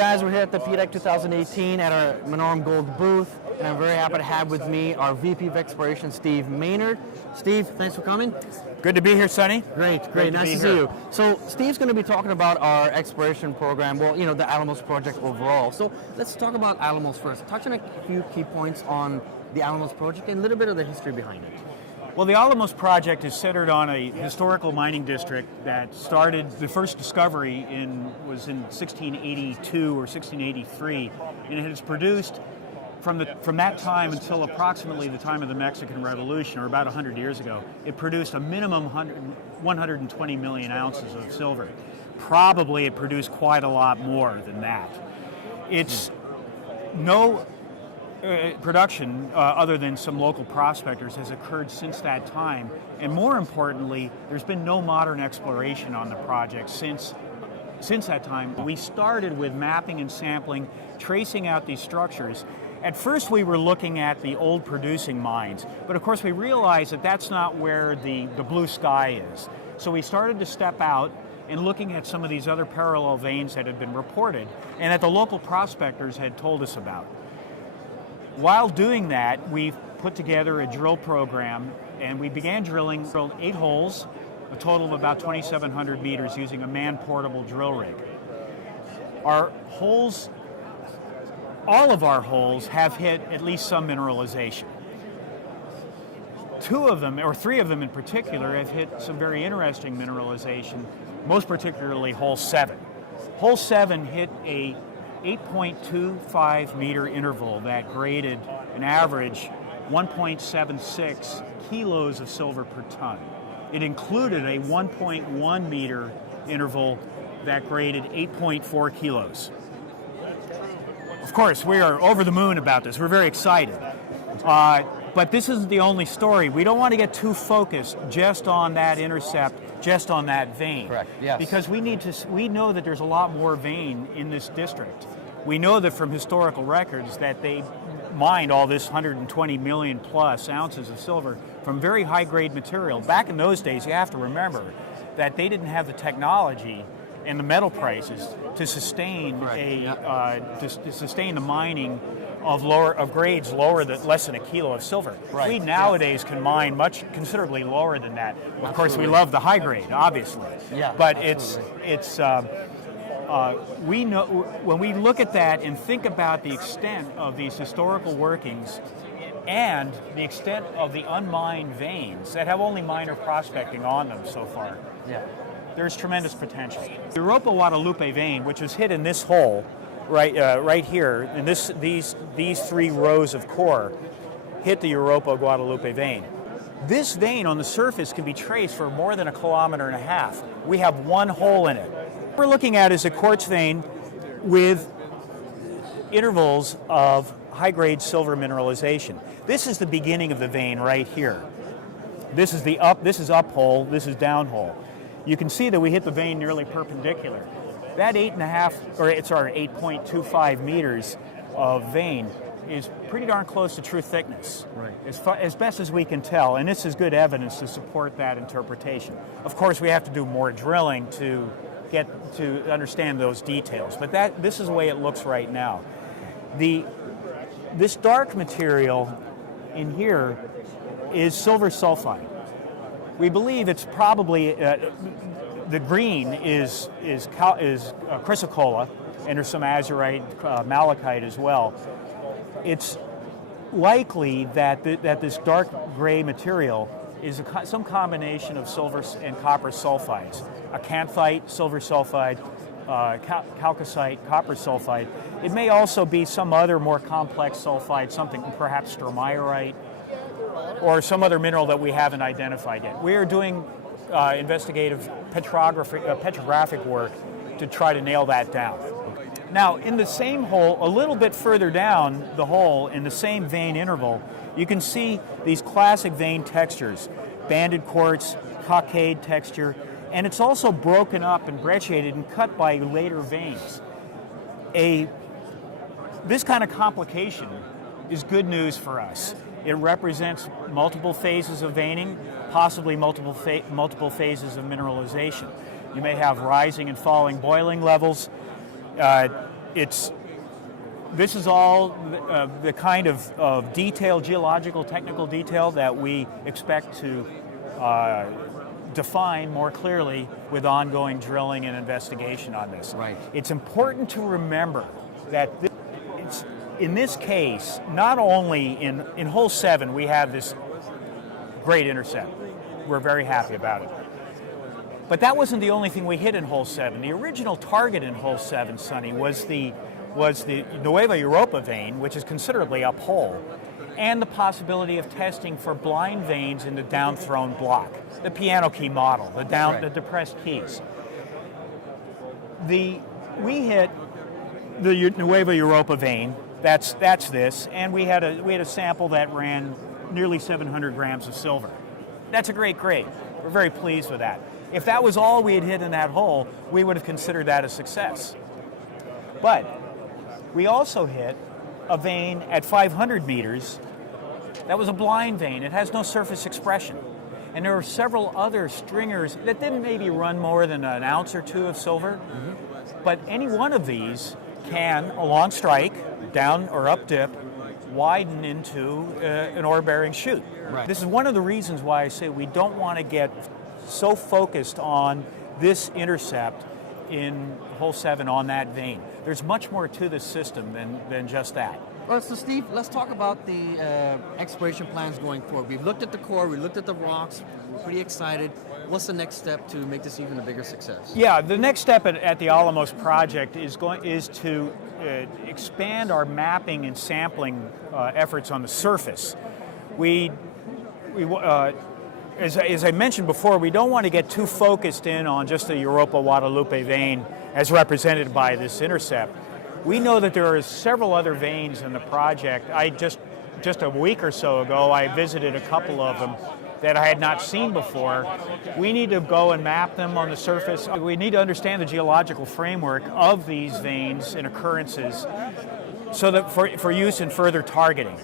guys, we're here at the PDEC 2018 at our Minaurum Gold booth, and I'm very happy to have with me our VP of Exploration, Steve Maynard. Steve, thanks for coming. Good to be here, Sonny. Great. Nice to see you. So Steve's going to be talking about our exploration program, well, you know, the Alamos Project overall. So let's talk about Alamos first. Touch on a few key points on the Alamos Project and a little bit of the history behind it. Well, the Alamos Project is centered on a historical mining district that started, the first discovery was in 1682 or 1683, and it has produced from that time until approximately the time of the Mexican Revolution, or about 100 years ago, it produced a minimum 120 million ounces of silver. Probably it produced quite a lot more than that. It's no production other than some local prospectors has occurred since that time, and more importantly, there's been no modern exploration on the project since that time. We started with mapping and sampling, tracing out these structures. At first we were looking at the old producing mines, but of course we realized that that's not where the blue sky is. So we started to step out and looking at some of these other parallel veins that had been reported and that the local prospectors had told us about. While doing that, we put together a drill program, and we began drilled 8 holes, a total of about 2,700 meters using a man-portable drill rig. Our holes, all of our holes have hit at least some mineralization. 2 of them, or 3 of them in particular, have hit some very interesting mineralization, most particularly hole 7. Hole 7 hit a 8.25 meter interval that graded an average 1.76 kilos of silver per ton. It included a 1.1 meter interval that graded 8.4 kilos. Of course, we are over the moon about this. We're very excited. But this isn't the only story. We don't want to get too focused just on that intercept, just on that vein. Correct, yes. Because we know that there's a lot more vein in this district. We know that from historical records that they mined all this 120 million plus ounces of silver from very high grade material. Back in those days, you have to remember that they didn't have the technology and the metal prices to sustain to sustain the mining of grades less than a kilo of silver. Right. We nowadays can mine considerably lower than that. Of course, we love the high grade, obviously. Yeah, but absolutely. we know when we look at that and think about the extent of these historical workings and the extent of the unmined veins that have only minor prospecting on them so far. Yeah. There's tremendous potential. The Europa Guadalupe vein, which was hit in this hole, right here, and these 3 rows of core, hit the Europa Guadalupe vein. This vein on the surface can be traced for more than 1.5 kilometers. We have 1 hole in it. What we're looking at is a quartz vein with intervals of high-grade silver mineralization. This is the beginning of the vein right here. This is up hole, this is down hole. You can see that we hit the vein nearly perpendicular. That 8.25 meters of vein is pretty darn close to true thickness, right, as best as we can tell, and this is good evidence to support that interpretation. Of course, we have to do more drilling to get to understand those details, but this is the way it looks right now. This dark material in here is silver sulfide. We believe it's probably the green is chrysocolla, and there's some azurite, malachite as well. It's likely that this dark gray material is some combination of silver and copper sulfides, acanthite, silver sulfide, chalcocite, copper sulfide. It may also be some other more complex sulfide, something perhaps stromayerite, or some other mineral that we haven't identified yet. We are doing investigative petrographic work to try to nail that down. Now, in the same hole, a little bit further down the hole, in the same vein interval, you can see these classic vein textures, banded quartz, cockade texture, and it's also broken up and brecciated and cut by later veins. This kind of complication is good news for us. It represents multiple phases of veining, possibly multiple phases of mineralization. You may have rising and falling boiling levels. this is all the kind of detail, geological, technical detail that we expect to define more clearly with ongoing drilling and investigation on this. Right. It's important to remember that in this case, not only in hole 7 we have this great intercept. We're very happy about it. But that wasn't the only thing we hit in hole 7. The original target in hole 7, Sonny, was the Nueva Europa Vein, which is considerably uphole, and the possibility of testing for blind veins in the down-thrown block, the piano key model, the depressed keys. We hit the Nueva Europa Vein. That's this, and we had a sample that ran nearly 700 grams of silver. That's a great grade. We're very pleased with that. If that was all we had hit in that hole, we would have considered that a success. But we also hit a vein at 500 meters that was a blind vein. It has no surface expression. And there were several other stringers that didn't maybe run more than an ounce or two of silver. But any one of these can, along strike, down or up dip, widen into an ore-bearing chute. Right. This is one of the reasons why I say we don't want to get so focused on this intercept in hole 7 on that vein. There's much more to this system than just that. Well, so Steve, let's talk about the exploration plans going forward. We've looked at the core, we looked at the rocks, we're pretty excited. What's the next step to make this even a bigger success? Yeah, the next step at the Alamos project is to expand our mapping and sampling efforts on the surface. As I mentioned before, we don't want to get too focused in on just the Europa Guadalupe vein as represented by this intercept. We know that there are several other veins in the project. Just a week or so ago, I visited a couple of them that I had not seen before. We need to go and map them on the surface. We need to understand the geological framework of these veins and occurrences so that for use in further targeting.